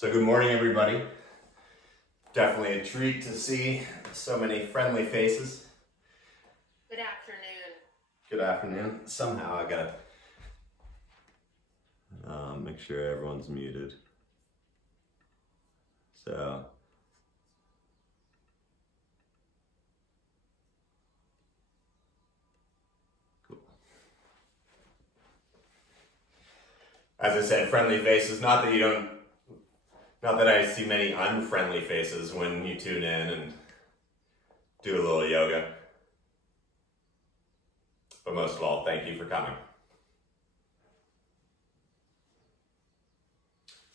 So good morning, everybody. Definitely a treat to see so many friendly faces. Good afternoon. Good afternoon. Somehow I gotta make sure everyone's muted. So cool. As I said, friendly faces. Not that I see many unfriendly faces when you tune in and do a little yoga. But most of all, thank you for coming.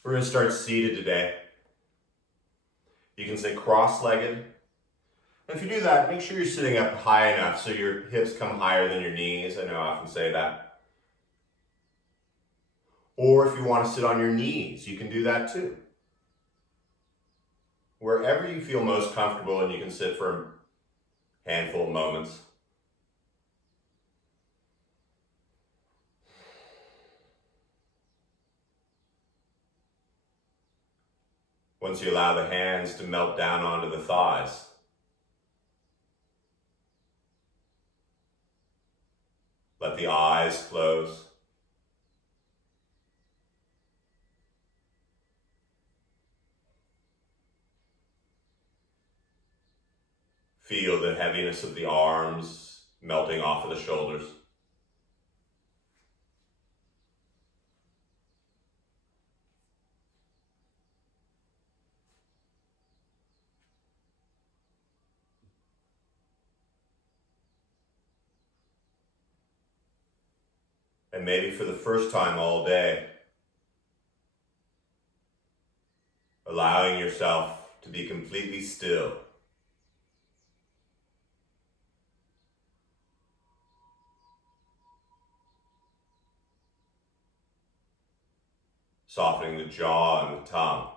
We're going to start seated today. You can sit cross-legged. If you do that, make sure you're sitting up high enough so your hips come higher than your knees. I know I often say that. Or if you want to sit on your knees, you can do that too. Wherever you feel most comfortable, and you can sit for a handful of moments. Once you allow the hands to melt down onto the thighs, let the eyes close. Feel the heaviness of the arms melting off of the shoulders. And maybe for the first time all day, allowing yourself to be completely still. Softening the jaw and the tongue.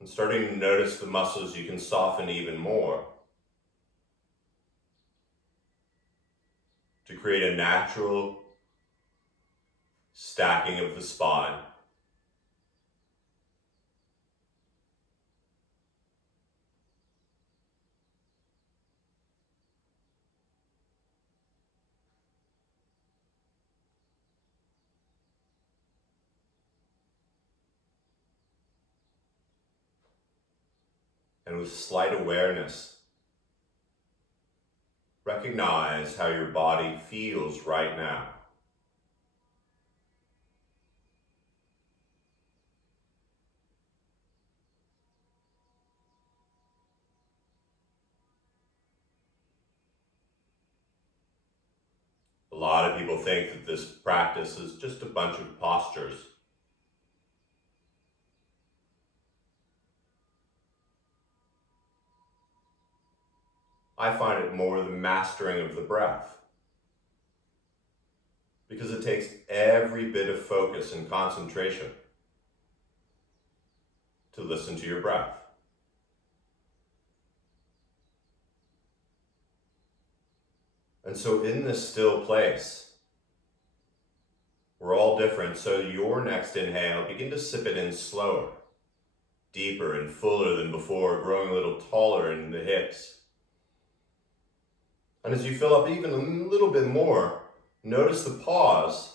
And starting to notice the muscles you can soften even more to create a natural stacking of the spine. And with slight awareness, recognize how your body feels right now. A lot of people think that this practice is just a bunch of postures. I find it more the mastering of the breath, because it takes every bit of focus and concentration to listen to your breath. And so in this still place, we're all different, so your next inhale, begin to sip it in slower, deeper and fuller than before, growing a little taller in the hips. And as you fill up even a little bit more, notice the pause.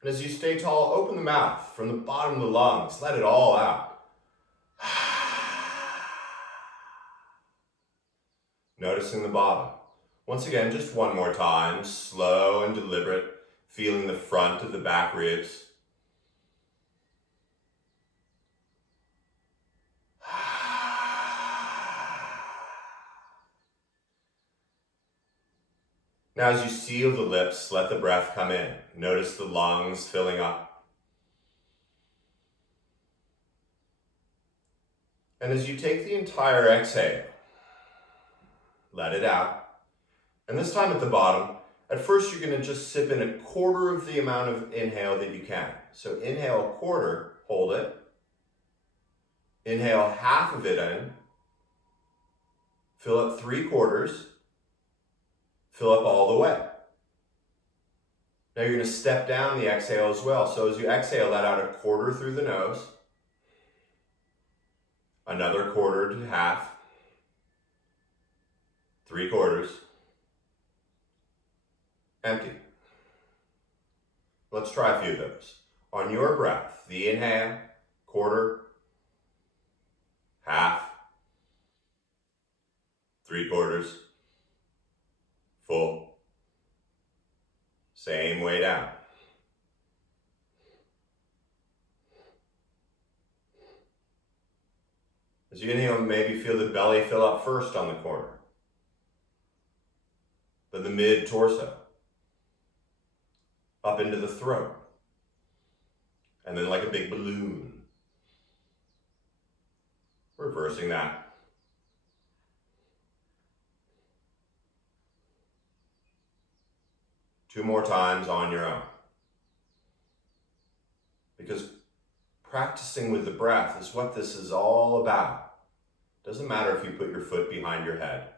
And as you stay tall, open the mouth from the bottom of the lungs, let it all out. Noticing the bottom. Once again, just one more time, slow and deliberate, feeling the front of the back ribs. Now as you seal the lips, let the breath come in. Notice the lungs filling up. And as you take the entire exhale, let it out. And this time at the bottom, at first you're going to just sip in a quarter of the amount of inhale that you can. So inhale a quarter, hold it. Inhale half of it in, Fill up 3/4. Fill up all the way. Now you're going to step down the exhale as well. So as you exhale, let out 1/4 through the nose. Another 1/4 to half. 3/4. Empty. Let's try a few of those. On your breath, the inhale, 1/4, half, 3/4, full. Same way down. As you inhale, maybe feel the belly fill up first on the corner, then the mid-torso, up into the throat, and then like a big balloon. Reversing that. Two more times on your own. Because practicing with the breath is what this is all about. Doesn't matter if you put your foot behind your head.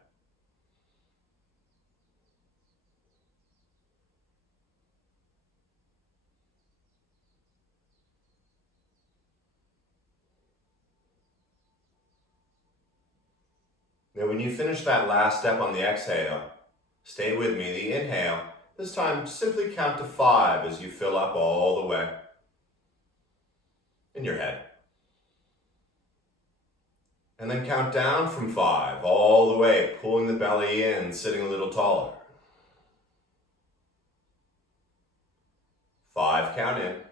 Now when you finish that last step on the exhale, stay with me, the inhale, this time simply count to 5 as you fill up all the way in your head. And then count down from 5 all the way, pulling the belly in, sitting a little taller. 5 count in.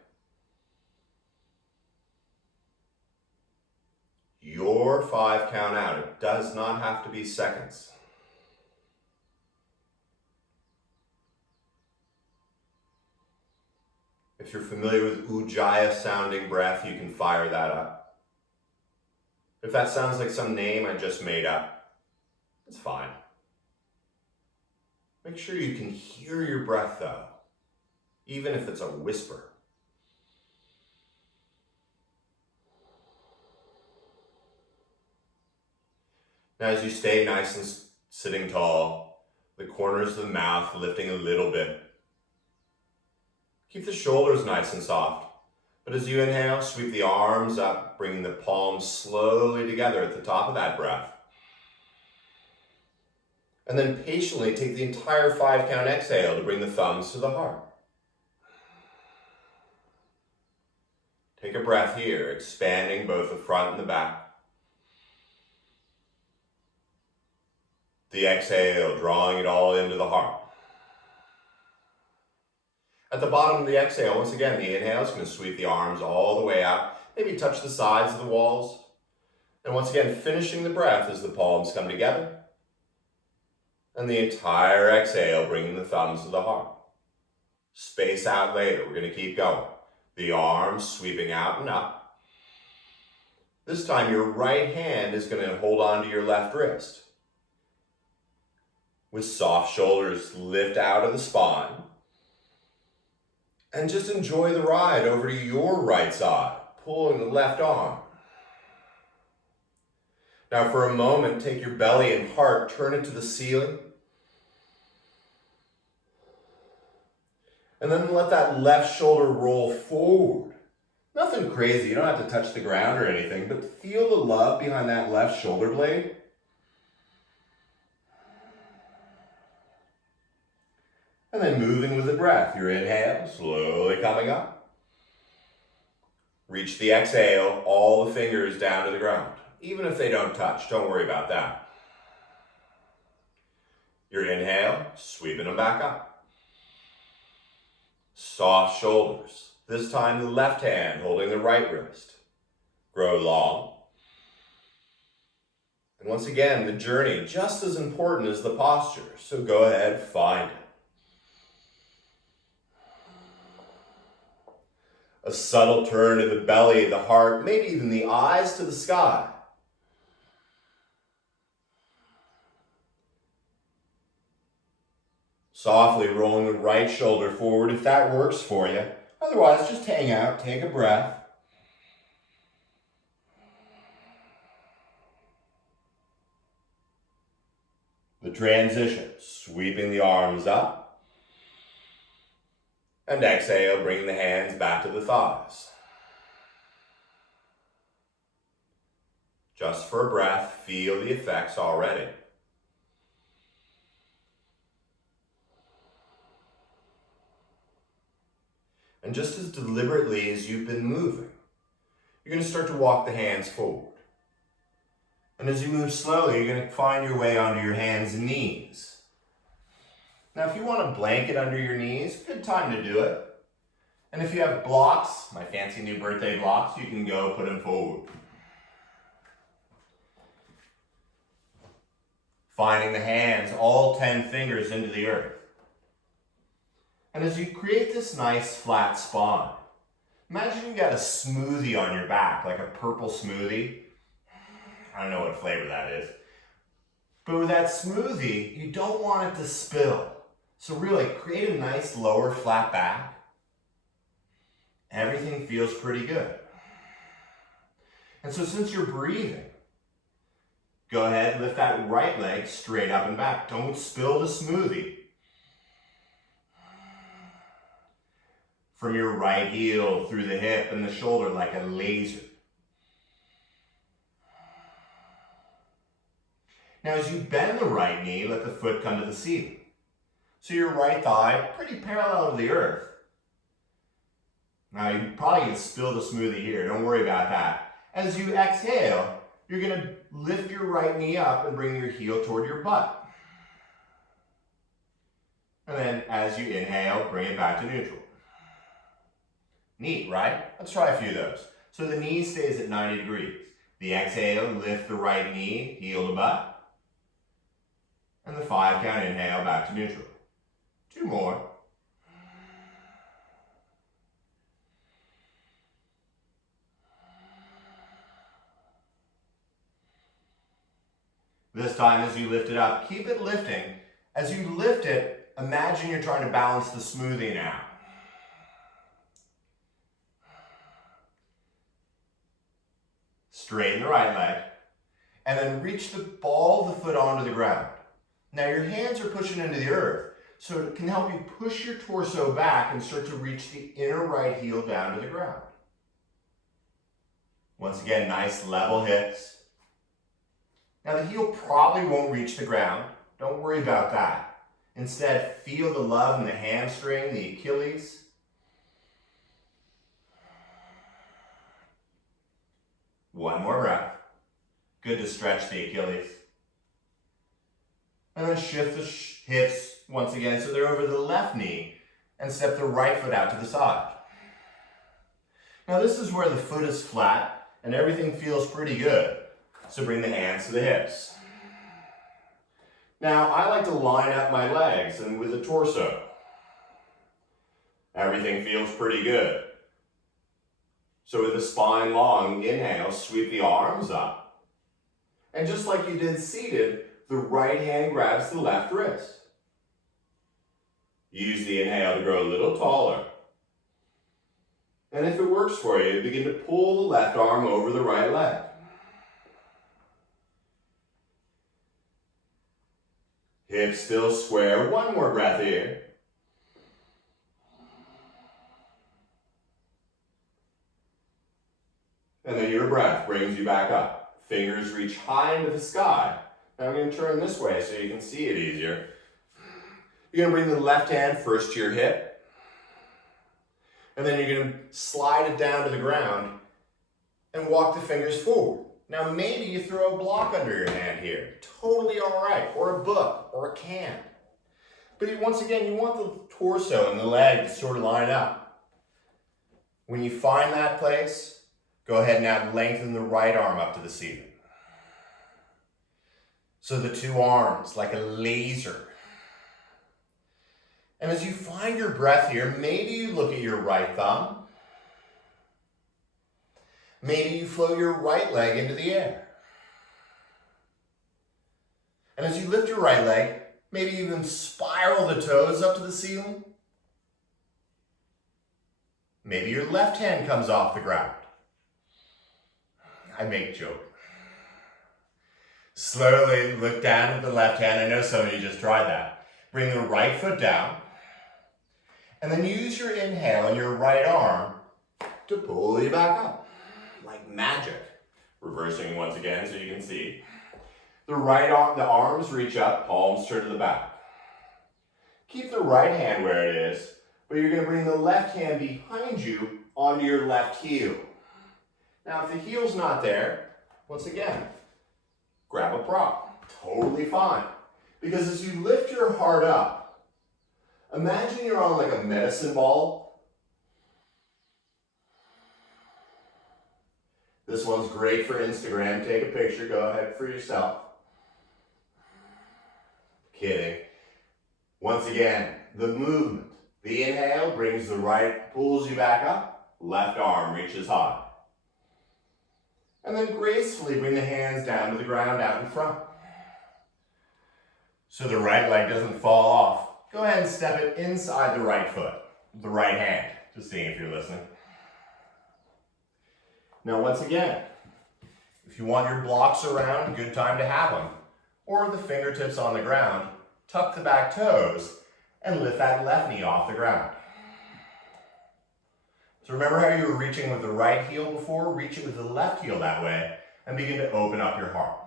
Your 5 count out. It does not have to be seconds. If you're familiar with Ujjayi sounding breath, you can fire that up. If that sounds like some name I just made up, it's fine. Make sure you can hear your breath though, even if it's a whisper. Now as you stay nice and sitting tall, the corners of the mouth lifting a little bit. Keep the shoulders nice and soft. But as you inhale, sweep the arms up, bringing the palms slowly together at the top of that breath. And then patiently take the entire 5 count exhale to bring the thumbs to the heart. Take a breath here, expanding both the front and the back. The exhale, drawing it all into the heart. At the bottom of the exhale, once again, the inhale is going to sweep the arms all the way out, maybe touch the sides of the walls. And once again, finishing the breath as the palms come together. And the entire exhale, bringing the thumbs to the heart. Space out later, we're going to keep going. The arms sweeping out and up. This time, your right hand is going to hold on to your left wrist. With soft shoulders, lift out of the spine. And just enjoy the ride over to your right side, pulling the left arm. Now for a moment, take your belly and heart, turn it to the ceiling. And then let that left shoulder roll forward. Nothing crazy, you don't have to touch the ground or anything, but feel the love behind that left shoulder blade. And then moving with the breath, your inhale, slowly coming up. Reach the exhale, all the fingers down to the ground. Even if they don't touch, don't worry about that. Your inhale, sweeping them back up. Soft shoulders. This time the left hand holding the right wrist. Grow long. And once again, the journey just as important as the posture. So go ahead, find it. A subtle turn of the belly, the heart, maybe even the eyes to the sky. Softly rolling the right shoulder forward if that works for you. Otherwise, just hang out, take a breath. The transition, sweeping the arms up. And exhale, bring the hands back to the thighs. Just for a breath, feel the effects already. And just as deliberately as you've been moving, you're going to start to walk the hands forward. And as you move slowly, you're going to find your way onto your hands and knees. Now, if you want a blanket under your knees, good time to do it. And if you have blocks, my fancy new birthday blocks, you can go put them forward. Finding the hands, all 10 fingers into the earth. And as you create this nice flat spine, imagine you got a smoothie on your back, like a purple smoothie. I don't know what flavor that is. But with that smoothie, you don't want it to spill. So really, create a nice lower flat back. Everything feels pretty good. And so since you're breathing, go ahead and lift that right leg straight up and back. Don't spill the smoothie. From your right heel through the hip and the shoulder like a laser. Now as you bend the right knee, let the foot come to the ceiling. So your right thigh pretty parallel to the earth. Now you probably can spill the smoothie here, don't worry about that. As you exhale, you're going to lift your right knee up and bring your heel toward your butt. And then as you inhale, bring it back to neutral. Neat, right? Let's try a few of those. So the knee stays at 90 degrees. The exhale, lift the right knee, heel to butt. And the 5 count inhale, back to neutral. 2 more. This time as you lift it up, keep it lifting. As you lift it, imagine you're trying to balance the smoothie now. Straighten the right leg, and then reach the ball of the foot onto the ground. Now your hands are pushing into the earth, so it can help you push your torso back and start to reach the inner right heel down to the ground. Once again, nice level hips. Now the heel probably won't reach the ground. Don't worry about that. Instead, feel the love in the hamstring, the Achilles. One more breath. Good to stretch the Achilles. And then shift the hips once again so they're over the left knee and step the right foot out to the side. Now this is where the foot is flat and everything feels pretty good. So bring the hands to the hips. Now I like to line up my legs and with the torso. Everything feels pretty good. So with the spine long, inhale, sweep the arms up. And just like you did seated, the right hand grabs the left wrist. Use the inhale to grow a little taller. And if it works for you, begin to pull the left arm over the right leg. Hips still square. One more breath here. And then your breath brings you back up. Fingers reach high into the sky. Now I'm going to turn this way so you can see it easier. You're going to bring the left hand first to your hip. And then you're going to slide it down to the ground and walk the fingers forward. Now maybe you throw a block under your hand here. Totally all right. Or a book or a can. But once again, you want the torso and the leg to sort of line up. When you find that place, go ahead now, lengthen the right arm up to the ceiling. So the 2 arms like a laser. And as you find your breath here, maybe you look at your right thumb. Maybe you float your right leg into the air. And as you lift your right leg, maybe you even spiral the toes up to the ceiling. Maybe your left hand comes off the ground. I make joke. Slowly look down at the left hand. I know some of you just tried that. Bring the right foot down. And then use your inhale and your right arm to pull you back up. Like magic. Reversing once again so you can see. The right arm, the arms reach up, palms turn to the back. Keep the right hand where it is, but you're going to bring the left hand behind you onto your left heel. Now, if the heel's not there, once again, grab a prop. Totally fine. Because as you lift your heart up, imagine you're on like a medicine ball. This one's great for Instagram. Take a picture. Go ahead for yourself. Kidding. Once again, the movement. The inhale brings the right, pulls you back up. Left arm reaches high. And then gracefully bring the hands down to the ground out in front. So the right leg doesn't fall off. Go ahead and step it inside the right foot, the right hand. Just seeing if you're listening. Now once again, if you want your blocks around, good time to have them. Or the fingertips on the ground, tuck the back toes, and lift that left knee off the ground. So remember how you were reaching with the right heel before? Reach it with the left heel that way, and begin to open up your heart.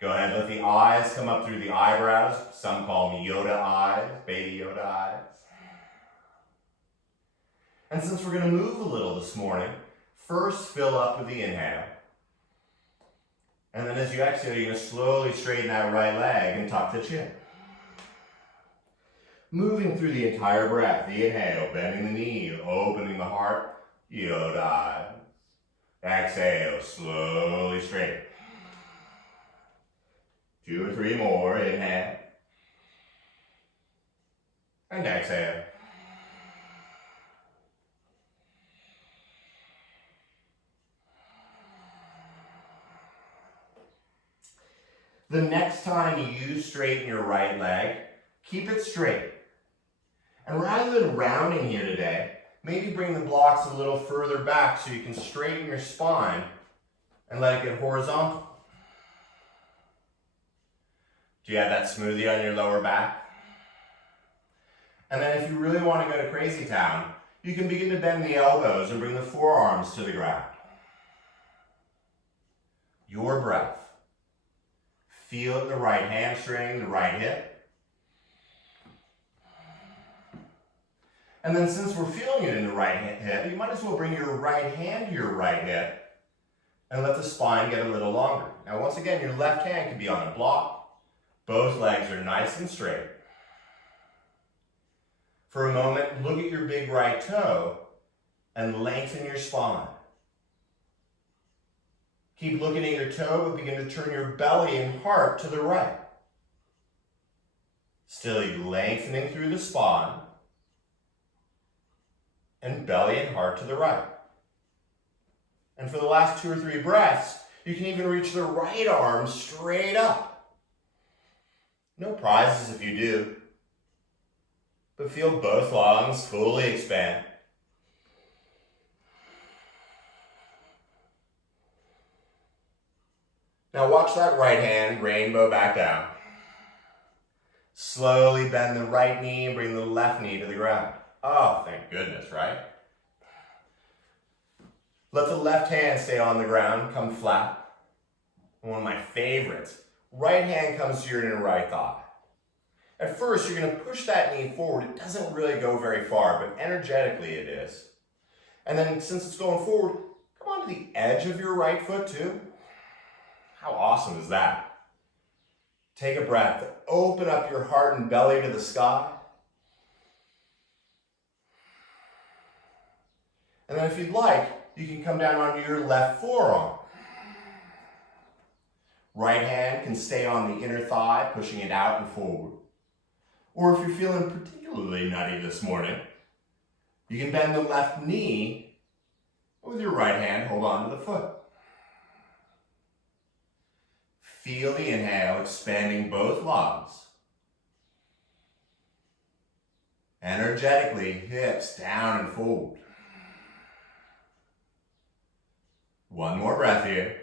Go ahead and let the eyes come up through the eyebrows. Some call them Yoda eyes, baby Yoda eyes. And since we're going to move a little this morning, first fill up with the inhale. And then as you exhale, you're going to slowly straighten that right leg and tuck the chin. Moving through the entire breath, the inhale, bending the knee, opening the heart, Yoda eyes. Exhale, slowly straighten. 2 or 3 more, inhale. And exhale. The next time you straighten your right leg, keep it straight. And rather than rounding here today, maybe bring the blocks a little further back so you can straighten your spine and let it get horizontal. Do you have that smoothie on your lower back? And then if you really want to go to crazy town, you can begin to bend the elbows and bring the forearms to the ground. Your breath. Feel the right hamstring, the right hip. And then since we're feeling it in the right hip, you might as well bring your right hand to your right hip and let the spine get a little longer. Now once again, your left hand can be on a block. Both legs are nice and straight. For a moment, look at your big right toe and lengthen your spine. Keep looking at your toe, but begin to turn your belly and heart to the right. Still lengthening through the spine. And belly and heart to the right. And for the last 2 or 3 breaths, you can even reach the right arm straight up. No prizes if you do. But feel both lungs fully expand. Now watch that right hand rainbow back down. Slowly bend the right knee and bring the left knee to the ground. Oh, thank goodness, right? Let the left hand stay on the ground, come flat. One of my favorites. Right hand comes to your inner right thigh. At first, you're going to push that knee forward. It doesn't really go very far, but energetically it is. And then since it's going forward, come on to the edge of your right foot too. How awesome is that? Take a breath. Open up your heart and belly to the sky. And then if you'd like, you can come down onto your left forearm. Right hand can stay on the inner thigh, pushing it out and forward. Or if you're feeling particularly nutty this morning, you can bend the left knee. With your right hand, hold on to the foot. Feel the inhale, expanding both lungs. Energetically, hips down and forward. One more breath here.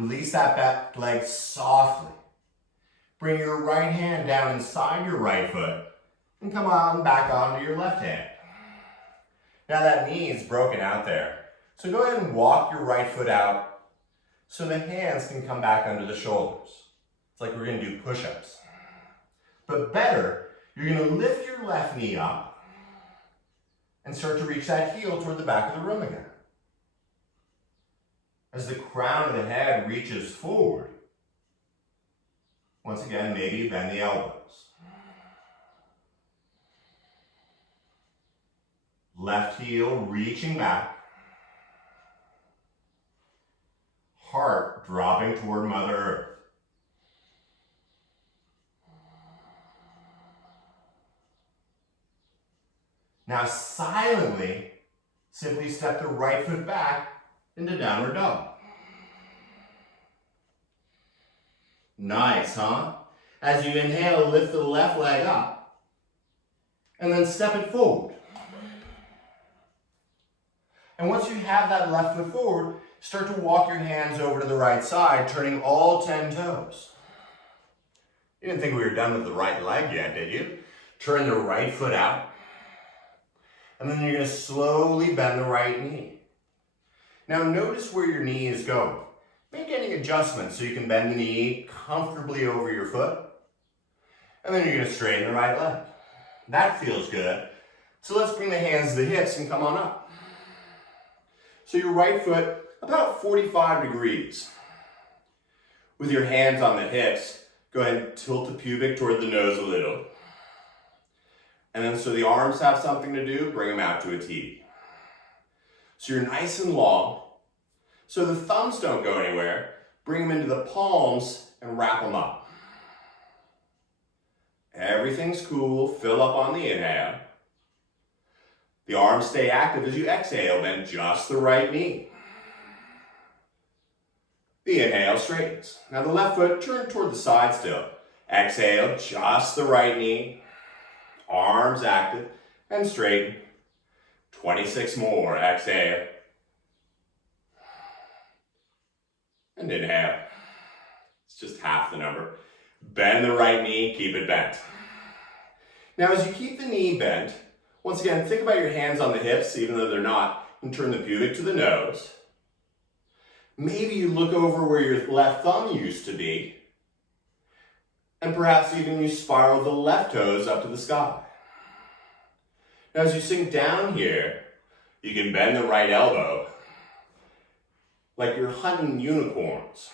Release that back leg softly. Bring your right hand down inside your right foot and come on back onto your left hand. Now that knee is broken out there. So go ahead and walk your right foot out so the hands can come back under the shoulders. It's like we're going to do push-ups. But better, you're going to lift your left knee up and start to reach that heel toward the back of the room again. As the crown of the head reaches forward, once again, maybe bend the elbows. Left heel reaching back. Heart dropping toward Mother Earth. Now silently, simply step the right foot back into downward dog. Nice, huh? As you inhale, lift the left leg up and then step it forward. And once you have that left foot forward, start to walk your hands over to the right side, turning all 10 toes. You didn't think we were done with the right leg yet, did you? Turn the right foot out. And then you're going to slowly bend the right knee. Now notice where your knee is going. Make any adjustments so you can bend the knee comfortably over your foot. And then you're going to straighten the right leg. That feels good. So let's bring the hands to the hips and come on up. So your right foot about 45 degrees. With your hands on the hips, go ahead and tilt the pubic toward the nose a little. And then so the arms have something to do, bring them out to a T. So you're nice and long. So the thumbs don't go anywhere. Bring them into the palms and wrap them up. Everything's cool. Fill up on the inhale. The arms stay active as you exhale, bend just the right knee. The inhale straightens. Now the left foot, turn toward the side still. Exhale, just the right knee. Arms active and straighten. 26 more. Exhale. And inhale. It's just half the number. Bend the right knee, keep it bent. Now as you keep the knee bent, once again, think about your hands on the hips, even though they're not, and turn the pubic to the nose. Maybe you look over where your left thumb used to be, and perhaps even you spiral the left toes up to the sky. Now as you sink down here, you can bend the right elbow like you're hunting unicorns.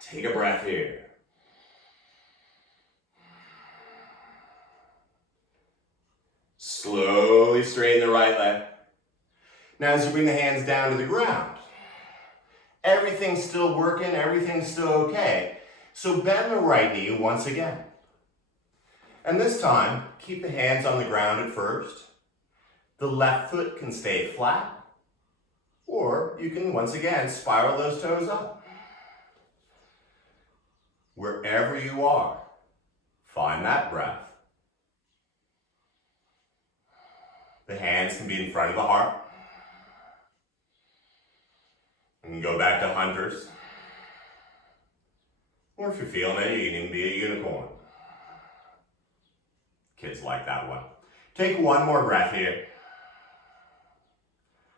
Take a breath here. Slowly straighten the right leg. Now as you bring the hands down to the ground, everything's still working, everything's still okay. So bend the right knee once again. And this time, keep the hands on the ground at first. The left foot can stay flat, or you can once again spiral those toes up. Wherever you are, find that breath. The hands can be in front of the heart. You can go back to hunters. Or if you're feeling it, you can even be a unicorn. Kids like that one. Take one more breath here.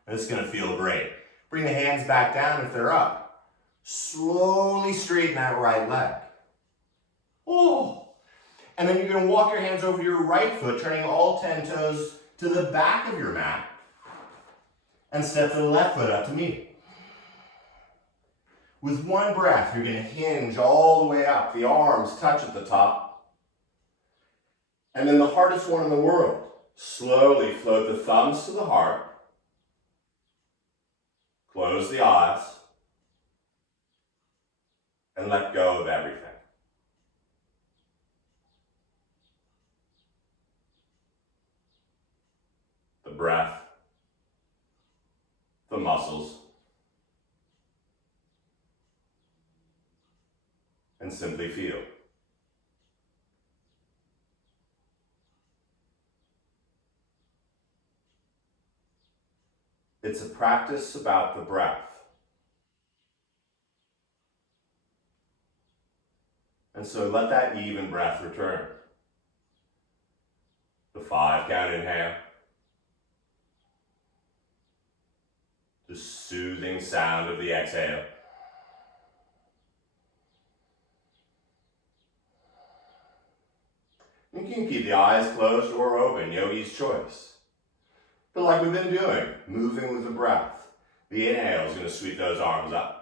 This is going to feel great. Bring the hands back down if they're up. Slowly straighten that right leg. Oh! And then you're going to walk your hands over your right foot, turning all 10 toes to the back of your mat. And step the left foot up to meet it. With one breath, you're going to hinge all the way up. The arms touch at the top. And then the hardest one in the world. Slowly float the thumbs to the heart. Close the eyes. And let go of everything. The breath. The muscles. And simply feel. It's a practice about the breath. And so let that even breath return. The 5 count inhale. The soothing sound of the exhale. You can keep the eyes closed or open, yogi's choice. But like we've been doing, moving with the breath, the inhale is going to sweep those arms up.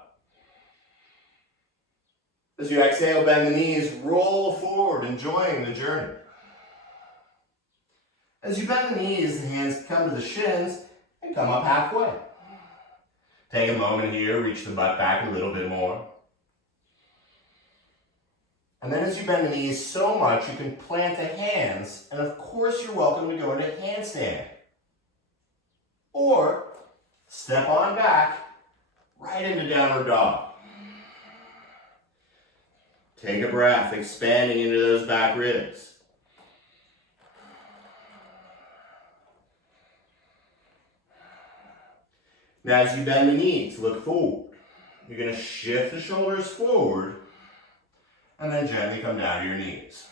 As you exhale, bend the knees, roll forward, enjoying the journey. As you bend the knees, the hands come to the shins and come up halfway. Take a moment here, reach the butt back a little bit more. And then as you bend the knees so much, you can plant the hands, and of course you're welcome to go into handstand. Or step on back, right into downward dog. Take a breath, expanding into those back ribs. Now as you bend the knees, look forward. You're going to shift the shoulders forward and then gently come down to your knees.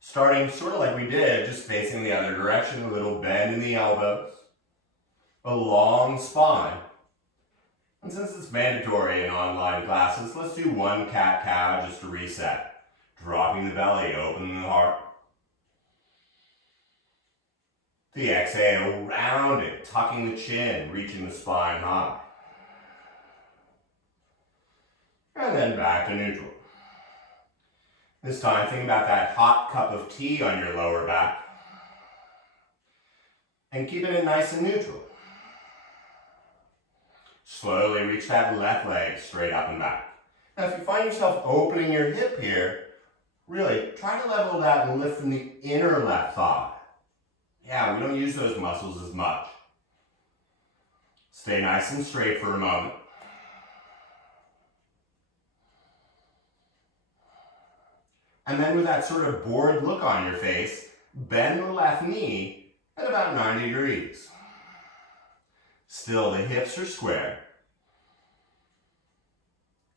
Starting sort of like we did, just facing the other direction, a little bend in the elbows, a long spine. And since it's mandatory in online classes, let's do one cat-cow just to reset. Dropping the belly, opening the heart. The exhale, rounding, tucking the chin, reaching the spine high. And then back to neutral. This time, think about that hot cup of tea on your lower back. And keeping it nice and neutral. Slowly reach that left leg straight up and back. Now, if you find yourself opening your hip here, really try to level that and lift from the inner left thigh. Yeah, we don't use those muscles as much. Stay nice and straight for a moment. And then with that sort of bored look on your face, bend the left knee at about 90 degrees. Still, the hips are square.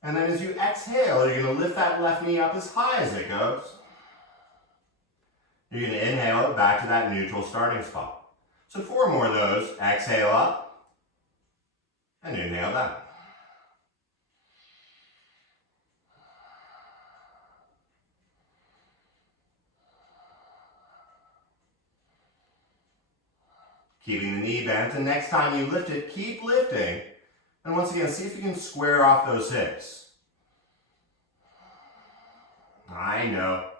And then as you exhale, you're going to lift that left knee up as high as it goes. You're going to inhale it back to that neutral starting spot. So 4 more of those. Exhale up and inhale down. Keeping the knee bent, and next time you lift it, keep lifting. And once again, see if you can square off those hips. I know.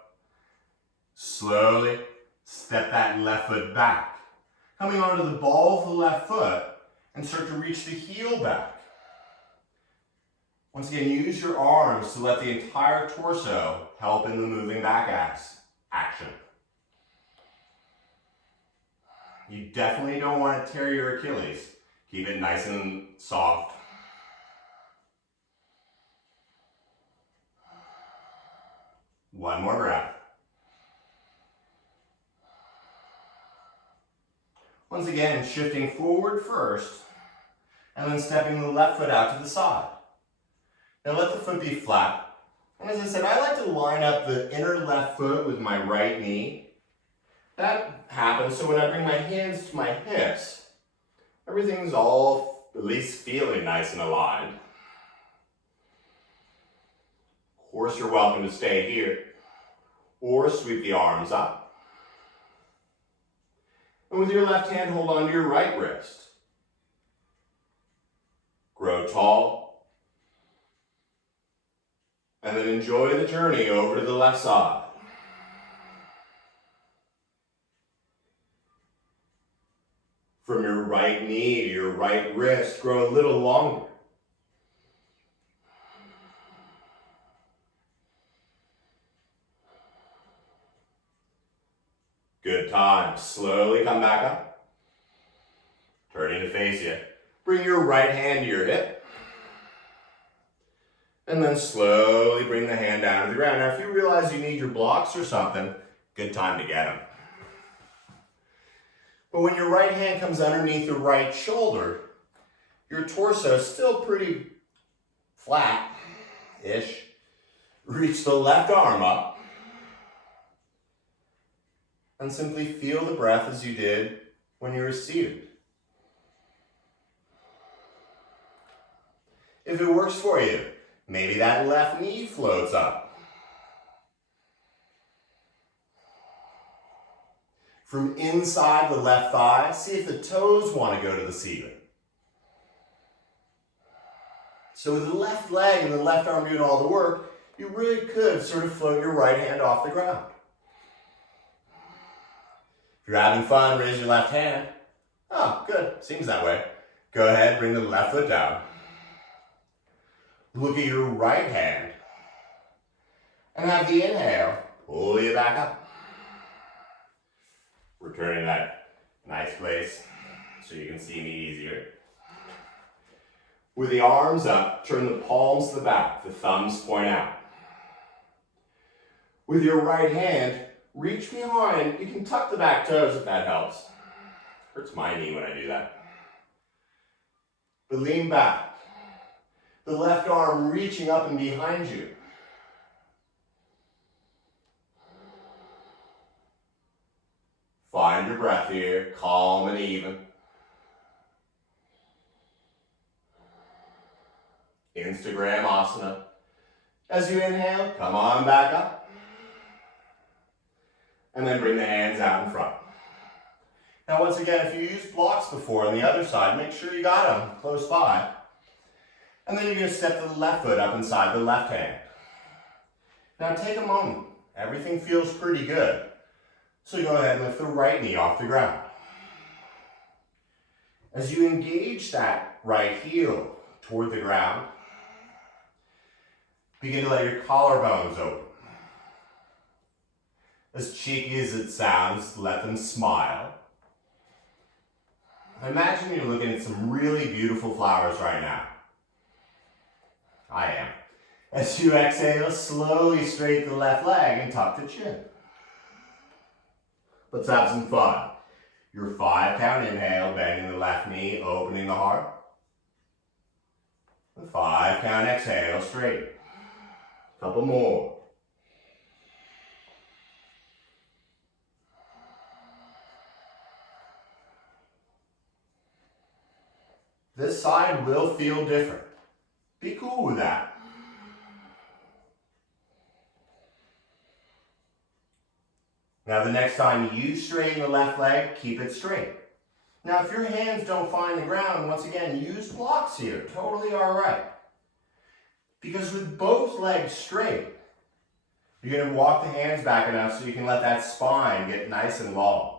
Slowly step that left foot back. Coming onto the ball of the left foot and start to reach the heel back. Once again, use your arms to let the entire torso help in the moving back action. You definitely don't want to tear your Achilles. Keep it nice and soft. One more breath. Once again, shifting forward first, and then stepping the left foot out to the side. Now let the foot be flat. And as I said, I like to line up the inner left foot with my right knee. That happens so when I bring my hands to my hips, everything's all at least feeling nice and aligned. Of course, you're welcome to stay here or sweep the arms up. And with your left hand, hold on to your right wrist. Grow tall. And then enjoy the journey over to the left side. From your right knee to your right wrist, grow a little longer. Good time. Slowly come back up. Turning to face you. Bring your right hand to your hip. And then slowly bring the hand down to the ground. Now, if you realize you need your blocks or something, good time to get them. But when your right hand comes underneath the right shoulder, your torso is still pretty flat-ish. Reach the left arm up and simply feel the breath as you did when you were seated. If it works for you, maybe that left knee floats up. From inside the left thigh, see if the toes want to go to the ceiling. So with the left leg and the left arm doing all the work, you really could sort of float your right hand off the ground. If you're having fun, raise your left hand. Oh, good. Seems that way. Go ahead, bring the left foot down. Look at your right hand. And have the inhale pull you back up. Returning to that nice place so you can see me easier. With the arms up, turn the palms to the back, the thumbs point out. With your right hand, reach behind. You can tuck the back toes if that helps. Hurts my knee when I do that. But lean back. The left arm reaching up and behind you. Find your breath here, calm and even. Instagram asana. As you inhale, come on back up. And then bring the hands out in front. Now once again, if you used blocks before on the other side, make sure you got them close by. And then you're going to step the left foot up inside the left hand. Now take a moment. Everything feels pretty good. So go ahead and lift the right knee off the ground. As you engage that right heel toward the ground, begin to let your collarbones open. As cheeky as it sounds, let them smile. Imagine you're looking at some really beautiful flowers right now. I am. As you exhale, slowly straighten the left leg and tuck the chin. Let's have some fun. Your 5-count inhale, bending the left knee, opening the heart. The 5-count exhale, straight. Couple more. This side will feel different. Be cool with that. Now the next time you straighten the left leg, keep it straight. Now if your hands don't find the ground, once again, use blocks here. Totally all right. Because with both legs straight, you're going to walk the hands back enough so you can let that spine get nice and long.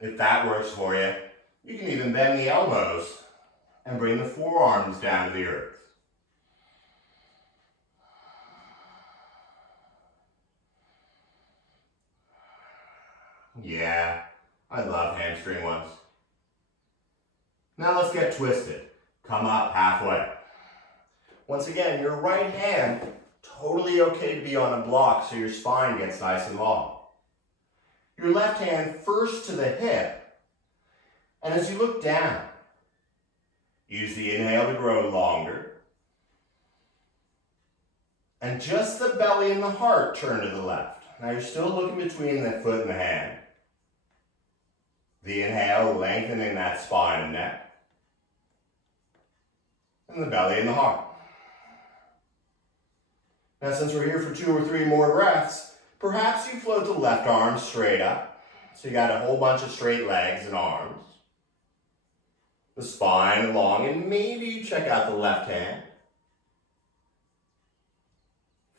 If that works for you, you can even bend the elbows and bring the forearms down to the earth. Yeah, I love hamstring ones. Now let's get twisted. Come up halfway. Once again, your right hand, totally okay to be on a block so your spine gets nice and long. Your left hand first to the hip, and as you look down, use the inhale to grow longer. And just the belly and the heart turn to the left. Now you're still looking between the foot and the hand. The inhale, lengthening that spine and neck. And the belly and the heart. Now since we're here for 2 or 3 more breaths, perhaps you float the left arm straight up. So you got a whole bunch of straight legs and arms. The spine long, and maybe you check out the left hand.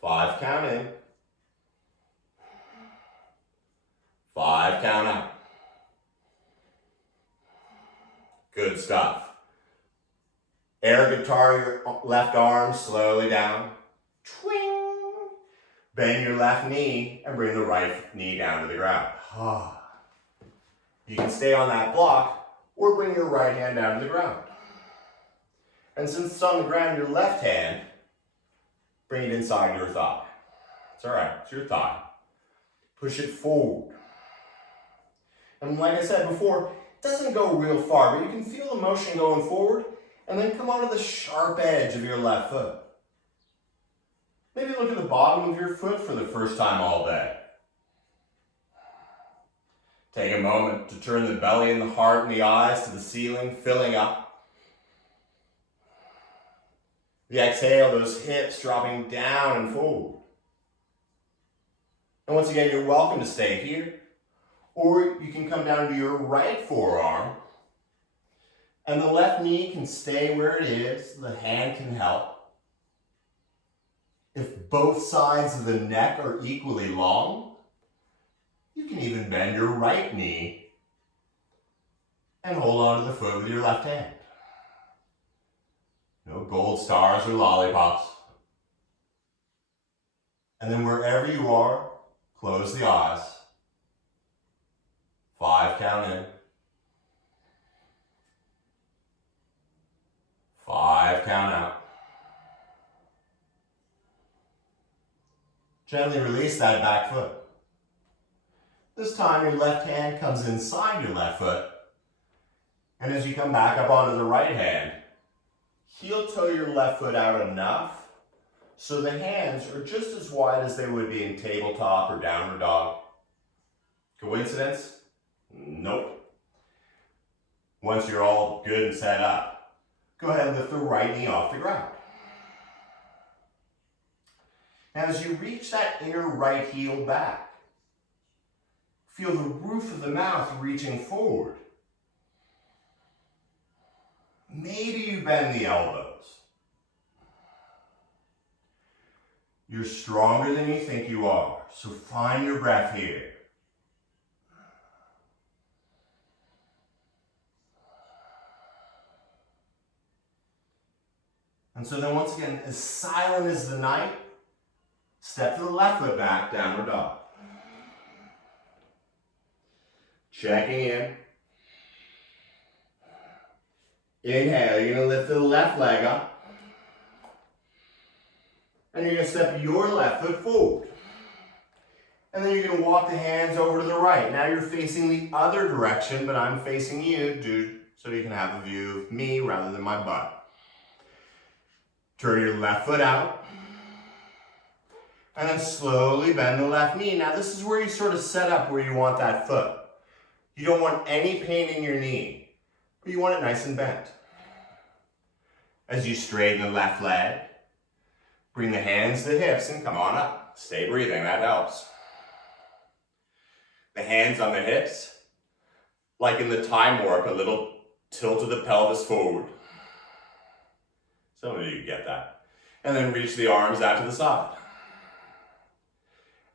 5 count in. 5 count out. Good stuff. Air guitar your left arm slowly down. Twing. Bend your left knee and bring the right knee down to the ground. You can stay on that block or bring your right hand down to the ground. And since it's on the ground, your left hand, bring it inside your thigh. It's all right, it's your thigh. Push it forward. And like I said before, it doesn't go real far, but you can feel the motion going forward And then come onto the sharp edge of your left foot. Maybe look at the bottom of your foot for the first time all day. Take a moment to turn the belly and the heart and the eyes to the ceiling, filling up. The exhale, those hips dropping down and forward. And once again, you're welcome to stay here, or you can come down to your right forearm, and the left knee can stay where it is, the hand can help. If both sides of the neck are equally long, you can even bend your right knee and hold on to the foot with your left hand. No gold stars or lollipops. And then wherever you are, close the eyes. 5 count in. 5 count out. Gently release that back foot. This time your left hand comes inside your left foot. And as you come back up onto the right hand, heel toe your left foot out enough so the hands are just as wide as they would be in tabletop or downward dog. Coincidence? Nope. Once you're all good and set up, go ahead and lift the right knee off the ground. Now as you reach that inner right heel back, feel the roof of the mouth reaching forward. Maybe you bend the elbows. You're stronger than you think you are, so find your breath here. And so then once again, as silent as the night, step to the left foot back, downward dog. Checking in. Inhale, you're going to lift the left leg up. And you're going to step your left foot forward. And then you're going to walk the hands over to the right. Now you're facing the other direction, but I'm facing you, so you can have a view of me rather than my butt. Turn your left foot out. And then slowly bend the left knee. Now this is where you sort of set up where you want that foot. You don't want any pain in your knee, but you want it nice and bent. As you straighten the left leg, bring the hands to the hips and come on up. Stay breathing, that helps. The hands on the hips, like in the time warp, a little tilt of the pelvis forward. Some of you get that. And then reach the arms out to the side.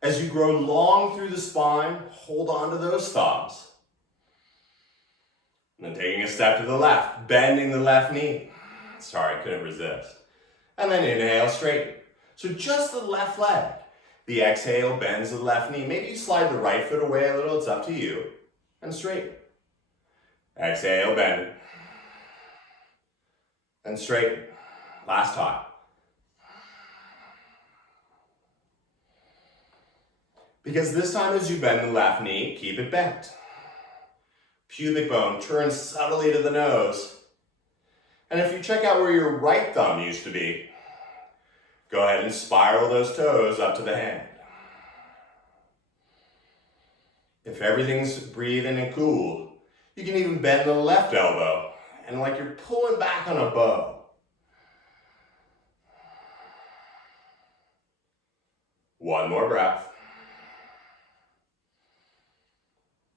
As you grow long through the spine, hold on to those thumbs. And then taking a step to the left, bending the left knee. Sorry, couldn't resist. And then inhale, straighten. So just the left leg. The exhale bends the left knee. Maybe you slide the right foot away a little, it's up to you. And straighten. Exhale, bend it. And straighten. Last time. Because this time as you bend the left knee, keep it bent. Pubic bone turns subtly to the nose. And if you check out where your right thumb used to be, go ahead and spiral those toes up to the hand. If everything's breathing and cool, you can even bend the left elbow and like you're pulling back on a bow. One more breath.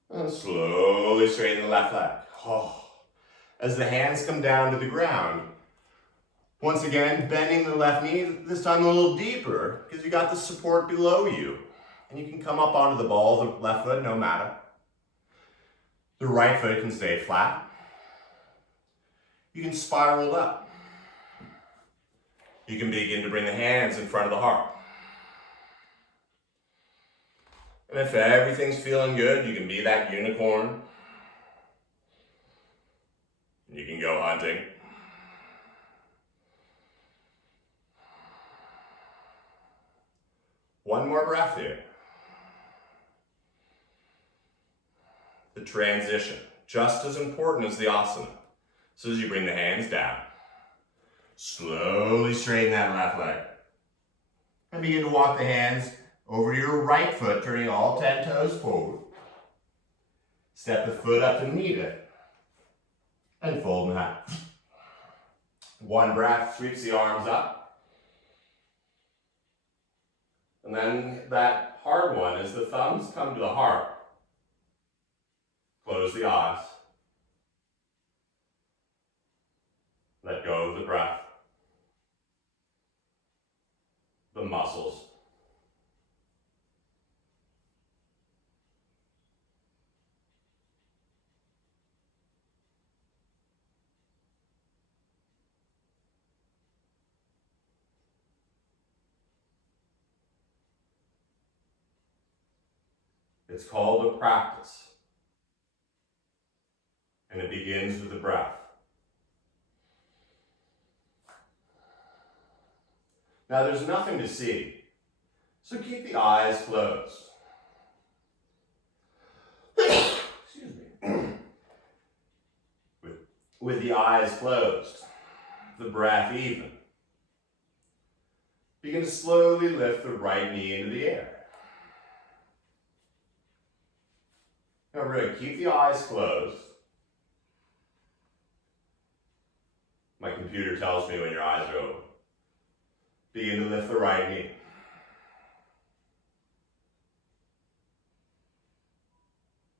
And slowly straighten the left leg. Oh. As the hands come down to the ground, once again, bending the left knee, this time a little deeper, because you got the support below you. And you can come up onto the ball of the left foot, no matter. The right foot can stay flat. You can spiral up. You can begin to bring the hands in front of the heart. And if everything's feeling good, you can be that unicorn. You can go hunting. One more breath here. The transition, just as important as the asana. So as you bring the hands down, Slowly straighten that left leg. And begin to walk the hands over to your right foot, turning all 10 toes forward. Step the foot up to meet it. And fold in half. One breath sweeps the arms up. And then that hard one is the thumbs come to the heart. Close the eyes. Let go of the breath. The muscles. It's called a practice. And it begins with the breath. Now there's nothing to see, so keep the eyes closed. Excuse me. With the eyes closed, the breath even. Begin to slowly lift the right knee into the air. Now we're going to keep the eyes closed. My computer tells me when your eyes are open. Begin to lift the right knee.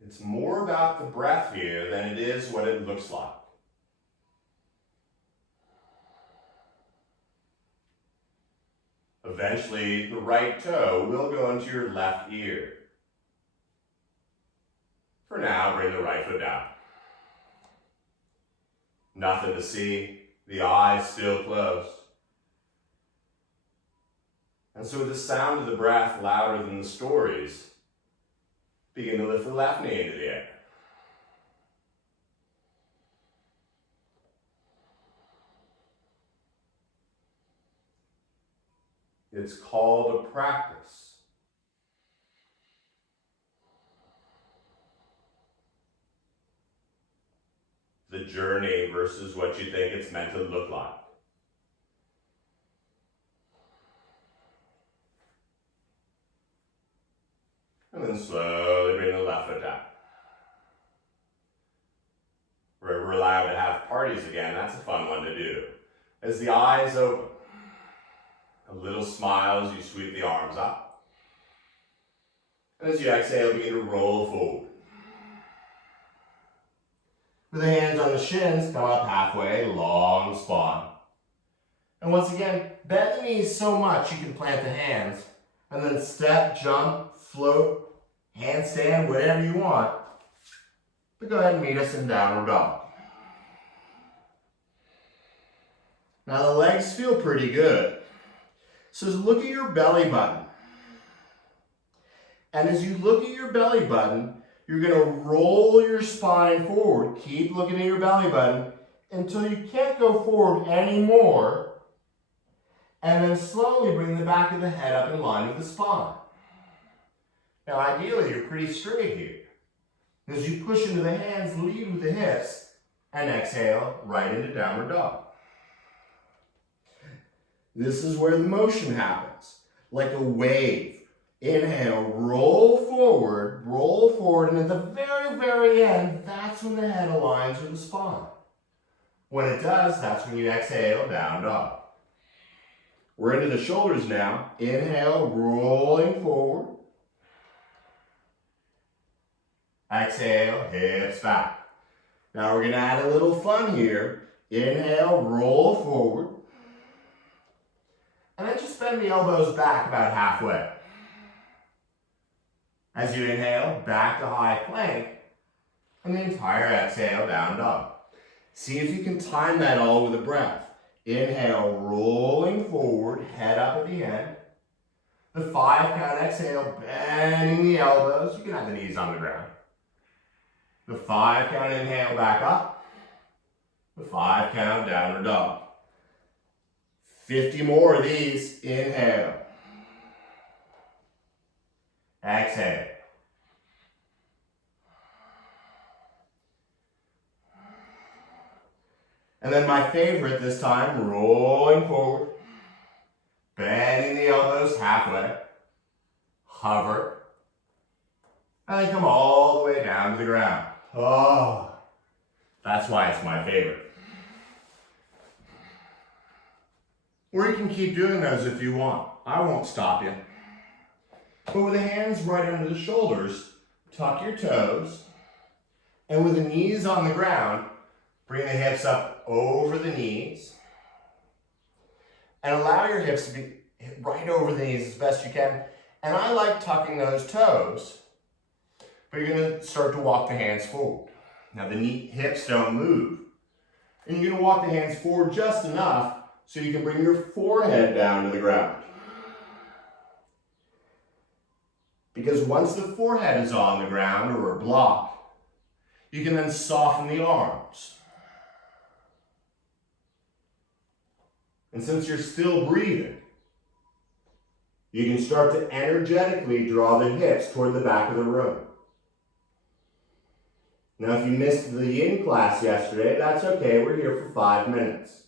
It's more about the breath here than it is what it looks like. Eventually, the right toe will go into your left ear. For now, bring the right foot down. Nothing to see, the eyes still closed. And so with the sound of the breath louder than the stories, begin to lift the left knee into the air. It's called a practice. The journey versus what you think it's meant to look like. And then slowly bring the left foot down. We're allowed to have parties again. That's a fun one to do. As the eyes open, a little smile as you sweep the arms up. And as you exhale, begin to roll forward. With the hands on the shins, come up halfway, long spine. And once again, bend the knees so much you can plant the hands. And then step, jump, float, handstand, whatever you want. But go ahead and meet us in downward dog. Now the legs feel pretty good. So look at your belly button. And as you look at your belly button, you're going to roll your spine forward. Keep looking at your belly button until you can't go forward anymore. And then slowly bring the back of the head up in line with the spine. Now ideally, you're pretty straight here. As you push into the hands, lead with the hips, and exhale right into downward dog. This is where the motion happens, like a wave. Inhale, roll forward, and at the very, very end, that's when the head aligns with the spine. When it does, that's when you exhale, down dog. We're into the shoulders now. Inhale, rolling forward. Exhale, hips back. Now we're going to add a little fun here. Inhale, roll forward. And then just bend the elbows back about halfway. As you inhale, back to high plank. And the entire exhale, down dog. See if you can time that all with a breath. Inhale, rolling forward, head up at the end. The 5 count exhale, bending the elbows. You can have the knees on the ground. The 5 count inhale, back up. The 5 count downward dog. 50 more of these. Inhale. Exhale. And then my favorite this time, rolling forward, bending the elbows halfway, hover, and then come all the way down to the ground. Oh, that's why it's my favorite. Or you can keep doing those if you want. I won't stop you. But with the hands right under the shoulders, tuck your toes, and with the knees on the ground, bring the hips up over the knees, and allow your hips to be right over the knees as best you can. And I like tucking those toes, but you're gonna start to walk the hands forward. Now the hips don't move, and you're gonna walk the hands forward just enough so you can bring your forehead down to the ground. Because once the forehead is on the ground or a block, you can then soften the arms. And since you're still breathing, you can start to energetically draw the hips toward the back of the room. Now, if you missed the yin class yesterday, that's okay. We're here for 5 minutes.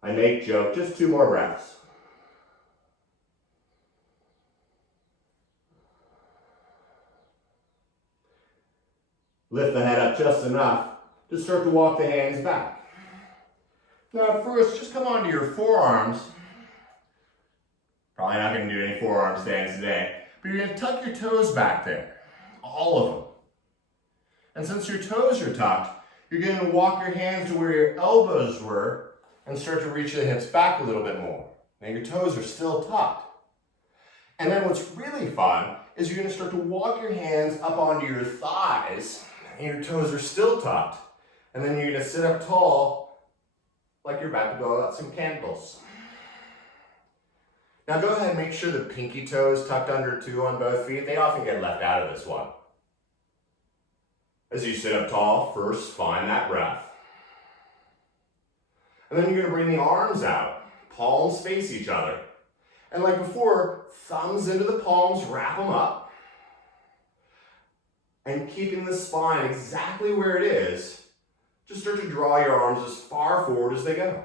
I make joke, just 2 more breaths. Lift the head up just enough to start to walk the hands back. Now, first, just come onto your forearms. Probably not going to do any forearm stands today, but you're going to tuck your toes back there, all of them. And since your toes are tucked, you're going to walk your hands to where your elbows were and start to reach the hips back a little bit more. Now your toes are still tucked. And then what's really fun is you're going to start to walk your hands up onto your thighs, and your toes are still tucked. And then you're going to sit up tall like you're about to blow out some candles. Now go ahead and make sure the pinky toe is tucked under too on both feet. They often get left out of this one. As you sit up tall, first find that breath. And then you're going to bring the arms out. Palms face each other. And like before, thumbs into the palms, wrap them up. And keeping the spine exactly where it is, just start to draw your arms as far forward as they go.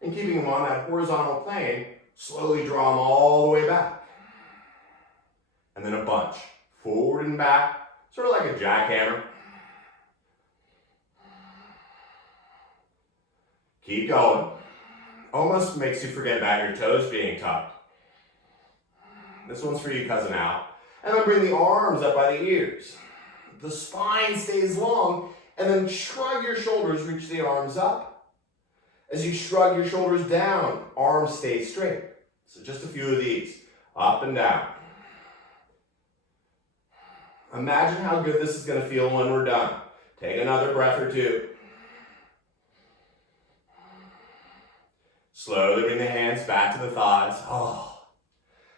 And keeping them on that horizontal plane, slowly draw them all the way back. And then a bunch, forward and back, sort of like a jackhammer. Keep going. Almost makes you forget about your toes being tucked. This one's for you, Cousin Al. And then bring the arms up by the ears. The spine stays long, and then shrug your shoulders, reach the arms up. As you shrug your shoulders down, arms stay straight. So just a few of these, up and down. Imagine how good this is going to feel when we're done. Take another breath or 2. Slowly bring the hands back to the thighs.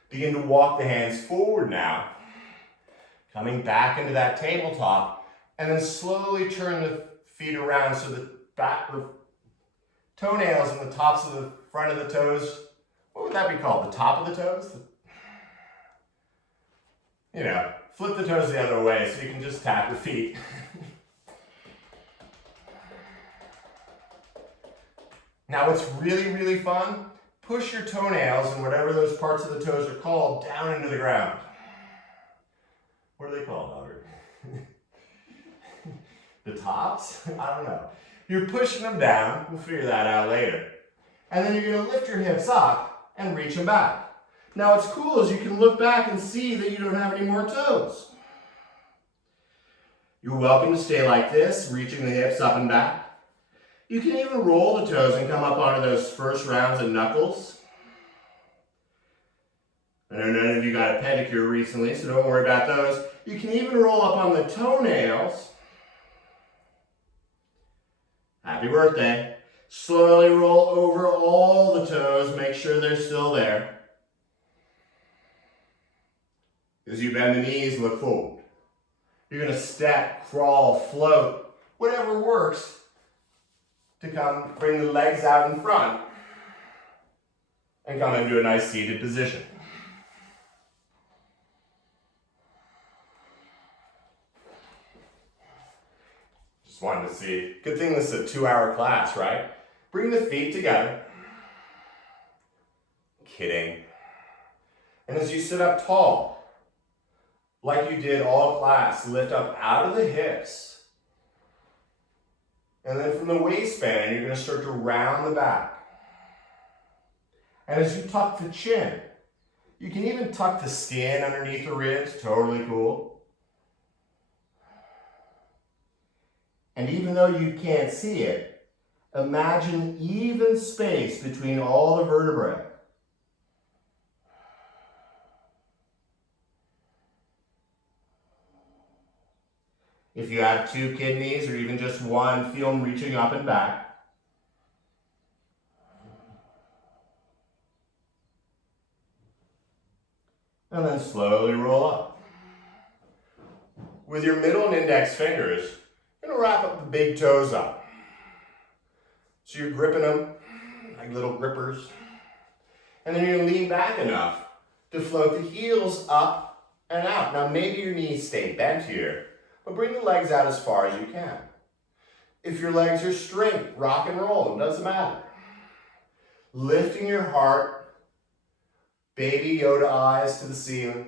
Begin to walk the hands forward now. Coming back into that tabletop. And then slowly turn the feet around so the toenails and the tops of the front of the toes, what would that be called? The top of the toes? Flip the toes the other way so you can just tap your feet. Now what's really, really fun, push your toenails and whatever those parts of the toes are called down into the ground. What are they called, Albert? The tops? I don't know. You're pushing them down. We'll figure that out later. And then you're going to lift your hips up and reach them back. Now what's cool is you can look back and see that you don't have any more toes. You're welcome to stay like this, reaching the hips up and back. You can even roll the toes and come up onto those first rounds of knuckles. I know none of you got a pedicure recently, so don't worry about those. You can even roll up on the toenails. Happy birthday. Slowly roll over all the toes, make sure they're still there. As you bend the knees, look forward. You're going to step, crawl, float, whatever works to come bring the legs out in front and come into a nice seated position. wanted to see. Good thing this is a 2-hour class, right? Bring the feet together. Kidding. And as you sit up tall, like you did all class, lift up out of the hips. And then from the waistband, you're going to start to round the back. And as you tuck the chin, you can even tuck the skin underneath the ribs, totally cool. And even though you can't see it, imagine even space between all the vertebrae. If you have 2 kidneys or even just one, feel them reaching up and back. And then slowly roll up. With your middle and index fingers, you're going to wrap up the big toes up. So you're gripping them like little grippers. And then you're going to lean back enough to float the heels up and out. Now maybe your knees stay bent here, but bring the legs out as far as you can. If your legs are straight, rock and roll, it doesn't matter. Lifting your heart, baby Yoda eyes to the ceiling.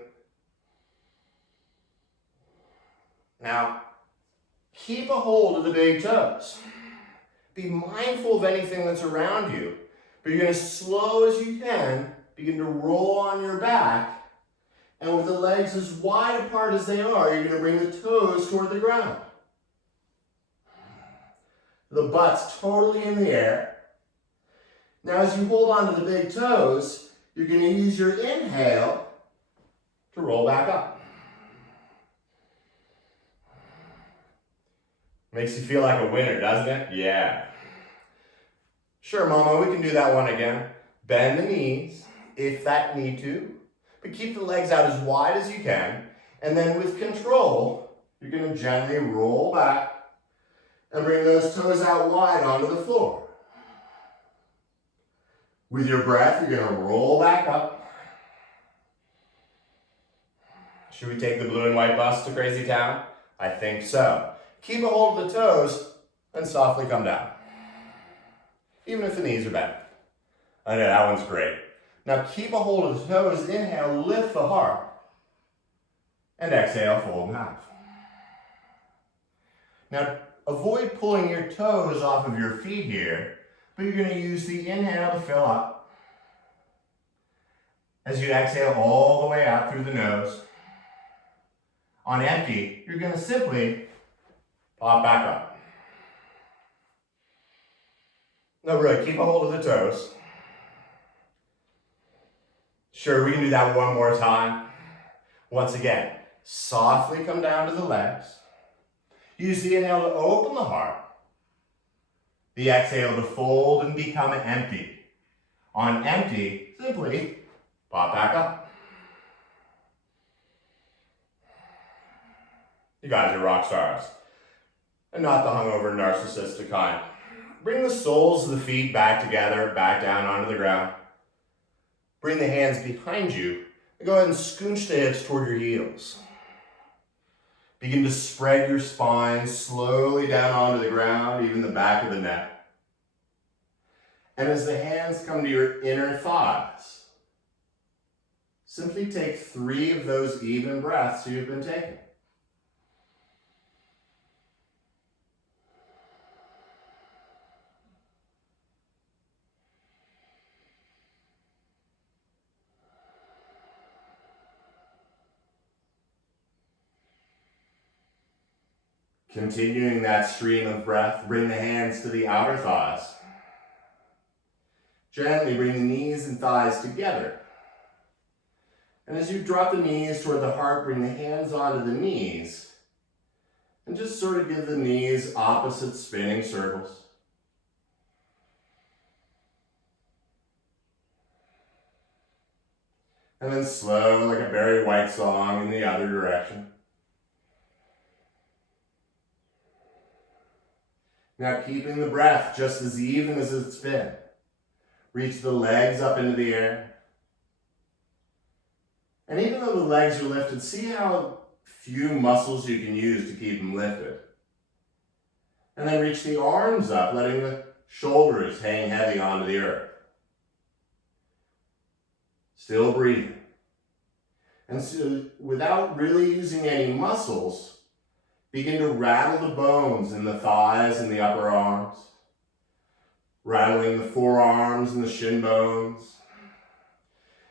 Now, keep a hold of the big toes. Be mindful of anything that's around you, but you're going to slow as you can, begin to roll on your back. And with the legs as wide apart as they are, you're going to bring the toes toward the ground. The butt's totally in the air. Now as you hold on to the big toes, you're going to use your inhale to roll back up. Makes you feel like a winner, doesn't it? Yeah. Sure, Mama, we can do that one again. Bend the knees, if that need to. But keep the legs out as wide as you can. And then with control, you're going to gently roll back and bring those toes out wide onto the floor. With your breath, you're going to roll back up. Should we take the blue and white bus to Crazy Town? I think so. Keep a hold of the toes and softly come down. Even if the knees are bent. I know, that one's great. Now keep a hold of the toes, inhale, lift the heart. And exhale, fold in half. Now avoid pulling your toes off of your feet here, but you're going to use the inhale to fill up. As you exhale all the way out through the nose. On empty, you're going to simply pop back up. No, really, keep a hold of the toes. Sure, we can do that one more time. Once again, softly come down to the legs. Use the inhale to open the heart. The exhale to fold and become empty. On empty, simply pop back up. You guys are rock stars. And not the hungover narcissistic kind. Bring the soles of the feet back together, back down onto the ground. Bring the hands behind you and go ahead and scooch the hips toward your heels. Begin to spread your spine slowly down onto the ground, even the back of the neck. And as the hands come to your inner thighs, simply take 3 of those even breaths you've been taking. Continuing that stream of breath, bring the hands to the outer thighs. Gently bring the knees and thighs together. And as you drop the knees toward the heart, bring the hands onto the knees. And just sort of give the knees opposite spinning circles. And then slow, like a Barry White song, in the other direction. Now keeping the breath just as even as it's been. Reach the legs up into the air. And even though the legs are lifted, see how few muscles you can use to keep them lifted. And then reach the arms up, letting the shoulders hang heavy onto the earth. Still breathing. And so, without really using any muscles, begin to rattle the bones in the thighs and the upper arms, rattling the forearms and the shin bones.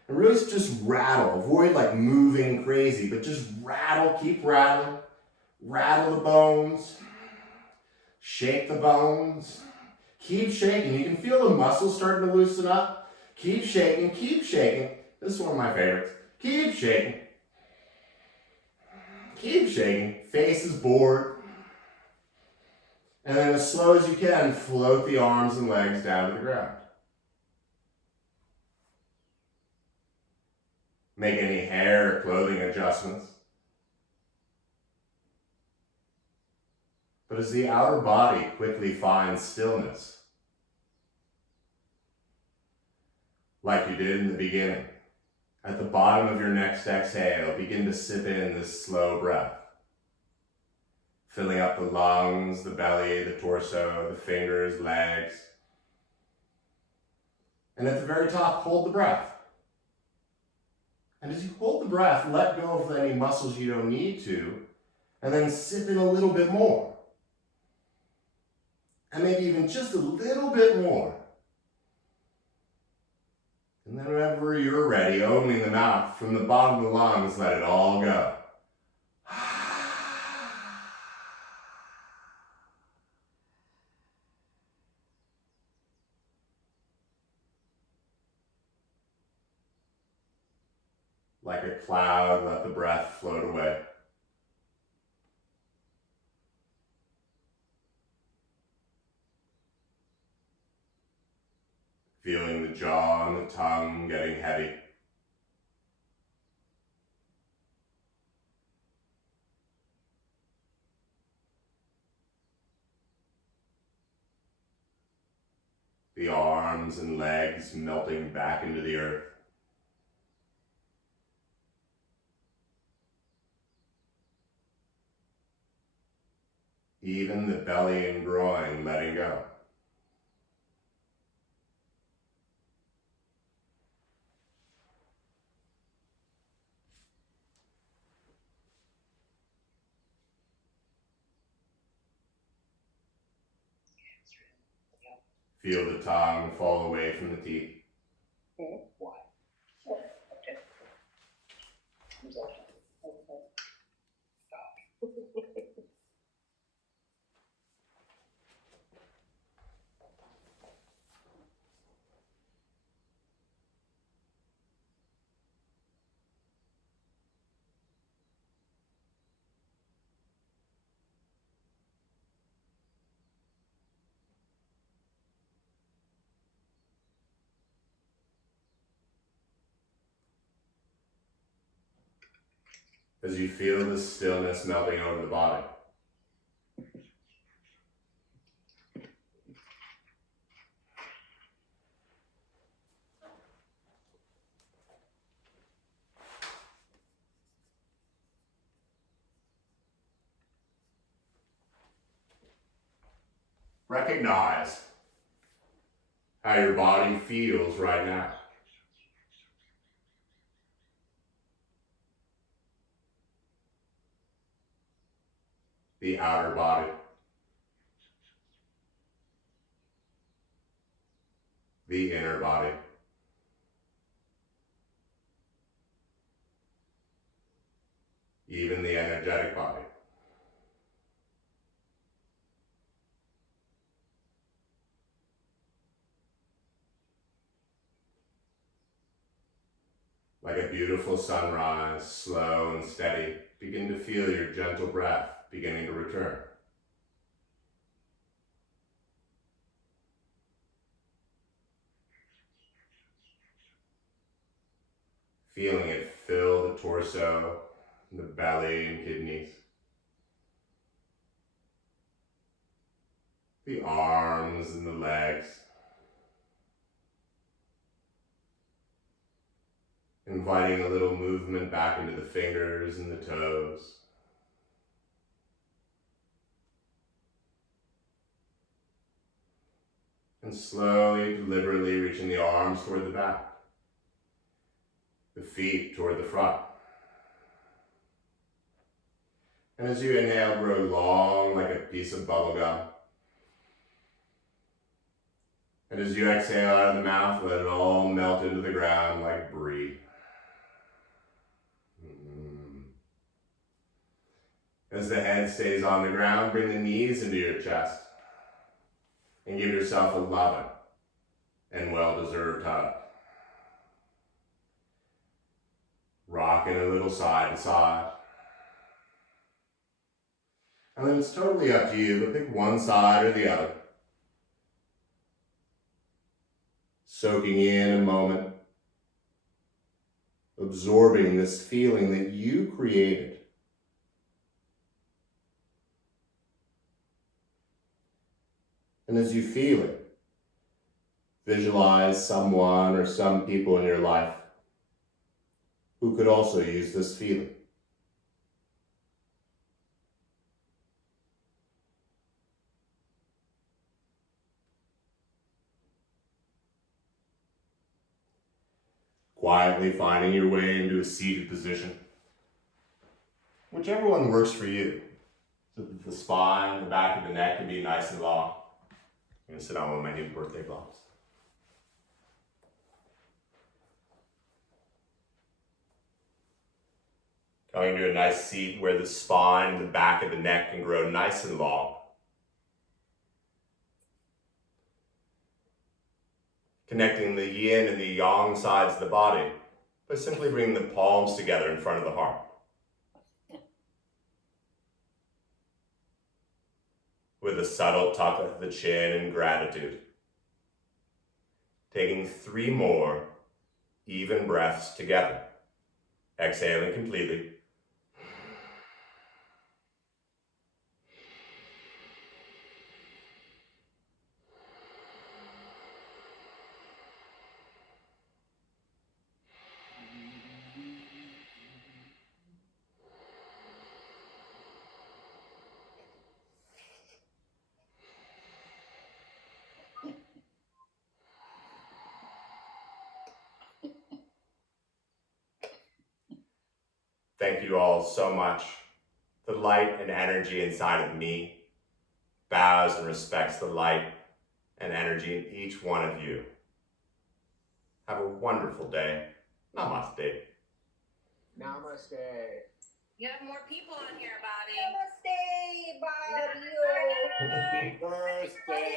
And really just rattle. Avoid like moving crazy, but just rattle, keep rattling. Rattle the bones. Shake the bones. Keep shaking. You can feel the muscles starting to loosen up. Keep shaking, keep shaking. This is one of my favorites. Keep shaking. Keep shaking. Face is bored. And then as slow as you can, float the arms and legs down to the ground. Make any hair or clothing adjustments. But as the outer body quickly finds stillness, like you did in the beginning, at the bottom of your next exhale, begin to sip in this slow breath, filling up the lungs, the belly, the torso, the fingers, legs. And at the very top, hold the breath. And as you hold the breath, let go of any muscles you don't need to, and then sip in a little bit more. And maybe even just a little bit more. And then whenever you're ready, opening the mouth from the bottom of the lungs, let it all go. Like a cloud, let the breath float away. Feeling the jaw and the tongue getting heavy. The arms and legs melting back into the earth. Even the belly and groin letting go. Feel the tongue fall away from the teeth. As you feel the stillness melting over the body. Recognize how your body feels right now. The outer body. The inner body. Even the energetic body. Like a beautiful sunrise, slow and steady, begin to feel your gentle breath beginning to return. Feeling it fill the torso, the belly and kidneys. The arms and the legs. Inviting a little movement back into the fingers and the toes. And slowly, deliberately reaching the arms toward the back, the feet toward the front. And as you inhale, grow long like a piece of bubble gum. And as you exhale out of the mouth, let it all melt into the ground like brie. As the head stays on the ground, bring the knees into your chest and give yourself a loving and well-deserved hug. Rocking a little side to side. And then it's totally up to you, but pick one side or the other. Soaking in a moment, absorbing this feeling that you created. And as you feel it, visualize someone or some people in your life who could also use this feeling. Quietly finding your way into a seated position. Whichever one works for you. So that the spine, the back of the neck can be nice and long. I'm going to sit on one of my new birthday blocks. Going to a nice seat where the spine and the back of the neck can grow nice and long. Connecting the yin and the yang sides of the body by simply bringing the palms together in front of the heart. With a subtle tuck of the chin and gratitude. Taking 3 more even breaths together. Exhaling completely. Thank you all so much. The light and energy inside of me bows and respects the light and energy in each one of you. Have a wonderful day. Namaste. Namaste. You have more people on here, Bobby. Namaste, Bobby. Happy birthday.